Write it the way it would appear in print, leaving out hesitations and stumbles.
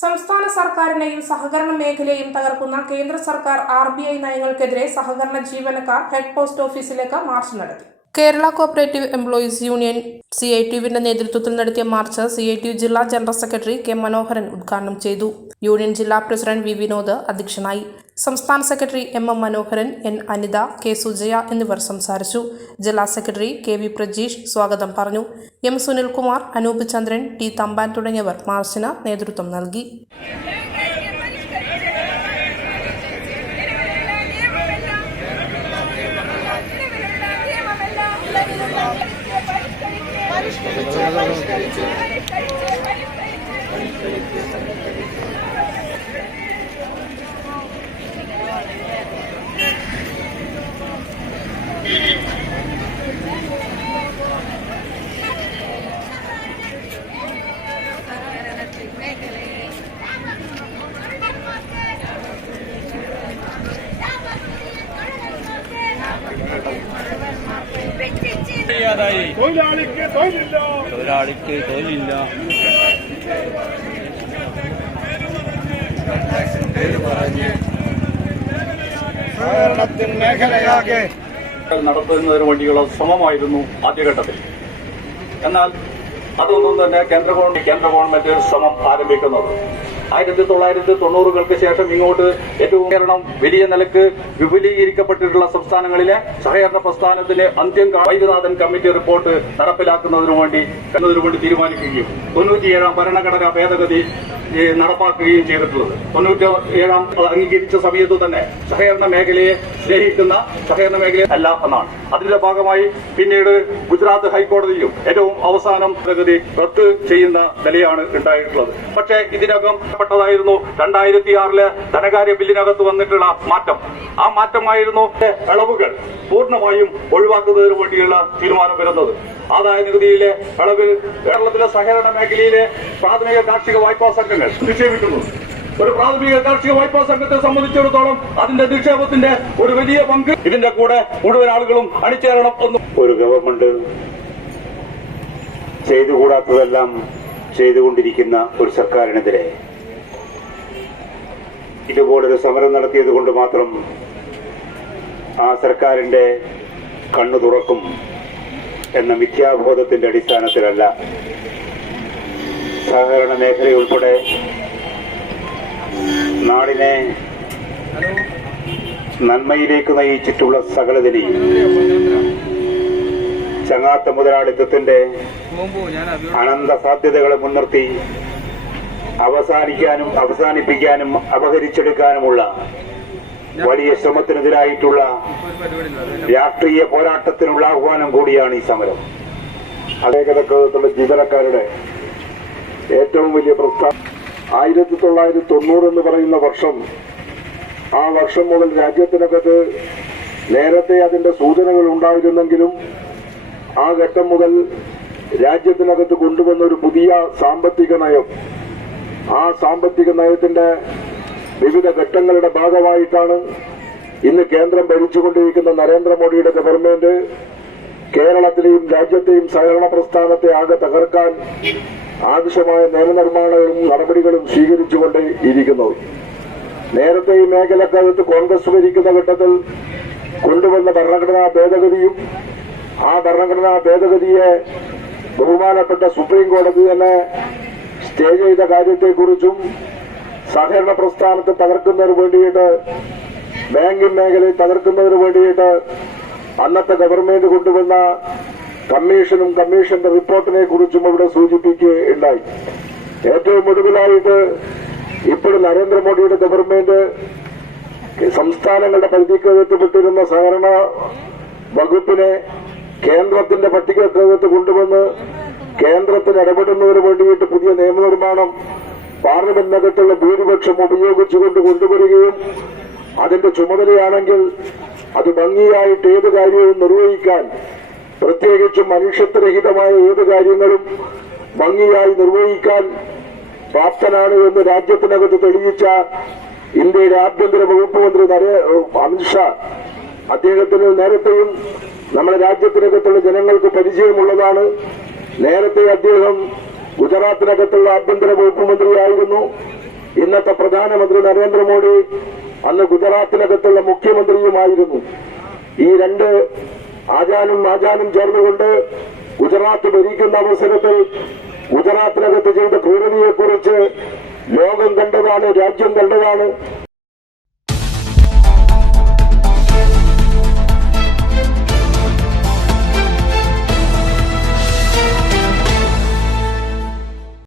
സംസ്ഥാന സർക്കാരിനെയും സഹകരണ മേഖലയെയും തകർക്കുന്ന കേന്ദ്ര സർക്കാർ RBI നയങ്ങൾക്കെതിരെ സഹകരണ ജീവനക്കാർ ഹെഡ് പോസ്റ്റ് ഓഫീസിലേക്ക് മാർച്ച് നടത്തി. കേരള കോഓപ്പറേറ്റീവ് എംപ്ലോയീസ് യൂണിയൻ CITUവിന്റെ നേതൃത്വത്തിൽ നടത്തിയ മാർച്ച് CITU ജില്ലാ ജനറൽ സെക്രട്ടറി K. മനോഹരൻ ഉദ്ഘാടനം ചെയ്തു. യൂണിയൻ ജില്ലാ പ്രസിഡന്റ് V. വിനോദ് അധ്യക്ഷനായി. സംസ്ഥാന സെക്രട്ടറി M. മനോഹരൻ, N. അനിത, K. സുജയ എന്നിവർ സംസാരിച്ചു. ജില്ലാ സെക്രട്ടറി K. V. പ്രജീഷ് സ്വാഗതം പറഞ്ഞു. M. സുനിൽകുമാർ, അനൂപ് ചന്ദ്രൻ, T. തമ്പാൻ തുടങ്ങിയവർ മാർച്ചിന് നേതൃത്വം നൽകി. തൊഴിലാളിക്ക് തൊഴിലില്ല. മേഖലയാകെ നടത്തുന്നതിന് വേണ്ടിയുള്ള ശ്രമമായിരുന്നു ആദ്യഘട്ടത്തിൽ. എന്നാൽ അതൊന്നും തന്നെ കേന്ദ്ര ഗവൺമെന്റ് ശ്രമം ആരംഭിക്കുന്നത് 1990-കൾക്ക് ശേഷം ഇങ്ങോട്ട് ഏറ്റവും കേരളം വലിയ നിലക്ക് വിപുലീകരിക്കപ്പെട്ടിട്ടുള്ള സംസ്ഥാനങ്ങളിലെ സഹകരണ പ്രസ്ഥാനത്തിന് അന്ത്യം വൈദ്യനാഥൻ കമ്മിറ്റി റിപ്പോർട്ട് നടപ്പിലാക്കുന്നതിനു വേണ്ടി തീരുമാനിക്കുകയും 97-ാം ഭരണഘടനാ ഭേദഗതി നടപ്പാക്കുകയും ചെയ്തിട്ടുള്ളത്. 97-ാം അംഗീകരിച്ച സമയത്ത് തന്നെ സഹകരണ മേഖലയെ സ്നേഹിക്കുന്ന സഹകരണ മേഖല അല്ല എന്നാണ്. അതിന്റെ ഭാഗമായി പിന്നീട് ഗുജറാത്ത് ഹൈക്കോടതിയും ഏറ്റവും അവസാനം ഭേദഗതി റദ്ദ് ചെയ്യുന്ന നിലയാണ് ഉണ്ടായിട്ടുള്ളത്. പക്ഷേ ഇതിനകം പ്പെട്ടതായിരുന്നു 2006-ലെ ധനകാര്യ ബില്ലിനകത്ത് വന്നിട്ടുള്ള മാറ്റം. ആ മാറ്റമായിരുന്നു ഇളവുകൾ പൂർണ്ണമായും ഒഴിവാക്കുന്നതിന് വേണ്ടിയുള്ള തീരുമാനം വരുന്നത്. ആദായ നികുതിയിലെ ഇളവിൽ കേരളത്തിലെ സഹകരണ മേഖലയിലെ പ്രാഥമിക കാർഷിക വായ്പാ സംഘങ്ങൾ നിക്ഷേപിക്കുന്നു. ഒരു പ്രാഥമിക കാർഷിക വായ്പാ സംഘത്തെ സംബന്ധിച്ചിടത്തോളം അതിന്റെ നിക്ഷേപത്തിന്റെ ഒരു വലിയ പങ്ക് ഇതിന്റെ കൂടെ മുഴുവൻ ആളുകളും അണിചേരണം എന്നും ഒരു ഗവൺമെന്റ് ചെയ്തുകൂടാത്തതെല്ലാം ചെയ്തുകൊണ്ടിരിക്കുന്ന ഒരു സർക്കാരിനെതിരെ ഇതുപോലൊരു സമരം നടത്തിയത് കൊണ്ട് മാത്രം ആ സർക്കാരിന്റെ കണ്ണു തുറക്കും എന്ന മിഥ്യാബോധത്തിന്റെ അടിസ്ഥാനത്തിലല്ല സഹകരണ മേഖലയുൾപ്പെടെ നാടിനെ നന്മയിലേക്ക് നയിച്ചിട്ടുള്ള സകലതിനെയും ചങ്ങാത്ത മുതലാളിത്തത്തിന്റെ അനന്ത സാധ്യതകളെ മുൻനിർത്തി അവസാനിപ്പിക്കാനും അപഹരിച്ചെടുക്കാനുമുള്ള വലിയ ശ്രമത്തിനെതിരായിട്ടുള്ള രാഷ്ട്രീയ പോരാട്ടത്തിനുള്ള ആഹ്വാനം കൂടിയാണ് ഈ സമരം. മേഖലക്കകത്തുള്ള ജീവനക്കാരുടെ ഏറ്റവും വലിയ പ്രസ്ഥാനം 1990 എന്ന് പറയുന്ന വർഷം, ആ വർഷം മുതൽ രാജ്യത്തിനകത്ത് നേരത്തെ അതിന്റെ സൂചനകൾ ഉണ്ടായിരുന്നെങ്കിലും ആ ഘട്ടം മുതൽ രാജ്യത്തിനകത്ത് കൊണ്ടുവന്ന ഒരു പുതിയ സാമ്പത്തിക നയം, ആ സാമ്പത്തിക നയത്തിന്റെ വിവിധ ഘട്ടങ്ങളുടെ ഭാഗമായിട്ടാണ് ഇന്ന് കേന്ദ്രം ഭരിച്ചുകൊണ്ടിരിക്കുന്ന നരേന്ദ്രമോദിയുടെ ഗവൺമെന്റ് കേരളത്തിലെയും രാജ്യത്തെയും സഹകരണ പ്രസ്ഥാനത്തെ ആകെ തകർക്കാൻ ആവശ്യമായ നിയമനിർമ്മാണങ്ങളും നടപടികളും സ്വീകരിച്ചുകൊണ്ട് ഇരിക്കുന്നത്. നേരത്തെ ഈ മേഖലക്കകത്ത് കോൺഗ്രസ് ഭരിക്കുന്ന ഘട്ടത്തിൽ കൊണ്ടുവന്ന ഭരണഘടനാ ഭേദഗതിയും ആ ഭരണഘടനാ ഭേദഗതിയെ ബഹുമാനപ്പെട്ട സുപ്രീം കോടതി തന്നെ സ്റ്റേ ചെയ്ത കാര്യത്തെക്കുറിച്ചും സഹകരണ പ്രസ്ഥാനത്തെ തകർക്കുന്നതിന് വേണ്ടിയിട്ട്, ബാങ്കിംഗ് മേഖലയെ തകർക്കുന്നതിന് വേണ്ടിയിട്ട് അന്നത്തെ ഗവൺമെന്റ് കൊണ്ടുവന്ന കമ്മീഷനും കമ്മീഷന്റെ റിപ്പോർട്ടിനെ കുറിച്ചും ഇവിടെ സൂചിപ്പിക്കുകയുണ്ടായി. ഏറ്റവും ഒടുവിലായിട്ട് ഇപ്പോൾ നരേന്ദ്രമോദിയുടെ ഗവൺമെന്റ് സംസ്ഥാനങ്ങളുടെ പരിധിക്കകത്ത് വിട്ടിരുന്ന സഹകരണ വകുപ്പിനെ കേന്ദ്രത്തിന്റെ പട്ടികക്കകത്ത് കൊണ്ടുവന്ന് കേന്ദ്രത്തിന് ഇടപെടുന്നതിന് വേണ്ടിയിട്ട് പുതിയ നിയമനിർമ്മാണം പാർലമെന്റിനകത്തുള്ള ഭൂരിപക്ഷം ഉപയോഗിച്ചുകൊണ്ട് കൊണ്ടുവരികയും അതിന്റെ ചുമതലയാണെങ്കിൽ അത് ഭംഗിയായിട്ട് ഏത് കാര്യവും നിർവഹിക്കാൻ, പ്രത്യേകിച്ചും മനുഷ്യത്വരഹിതമായ ഏത് കാര്യങ്ങളും ഭംഗിയായി നിർവഹിക്കാൻ പ്രാപ്തനാണ് എന്ന് രാജ്യത്തിനകത്ത് തെളിയിച്ച ഇന്ത്യയുടെ ആഭ്യന്തര വകുപ്പ് മന്ത്രി അമിത്ഷാ, അദ്ദേഹത്തിന് നേരത്തെയും നമ്മുടെ രാജ്യത്തിനകത്തുള്ള ജനങ്ങൾക്ക് പരിചയമുള്ളതാണ്. നേരത്തെ അദ്ദേഹം ഗുജറാത്തിനകത്തുള്ള ആഭ്യന്തര വകുപ്പ് മന്ത്രിയായിരുന്നു. ഇന്നത്തെ പ്രധാനമന്ത്രി നരേന്ദ്രമോദി അന്ന് ഗുജറാത്തിനകത്തുള്ള മുഖ്യമന്ത്രിയുമായിരുന്നു. ഈ രണ്ട് ആജാനും ചേർന്നുകൊണ്ട് ഗുജറാത്ത് ഭരിക്കുന്ന അവസരത്തിൽ ഗുജറാത്തിനകത്ത് ചെയ്ത ക്രൂരതയെക്കുറിച്ച് ലോകം കണ്ടതാണ്, രാജ്യം കണ്ടതാണ്.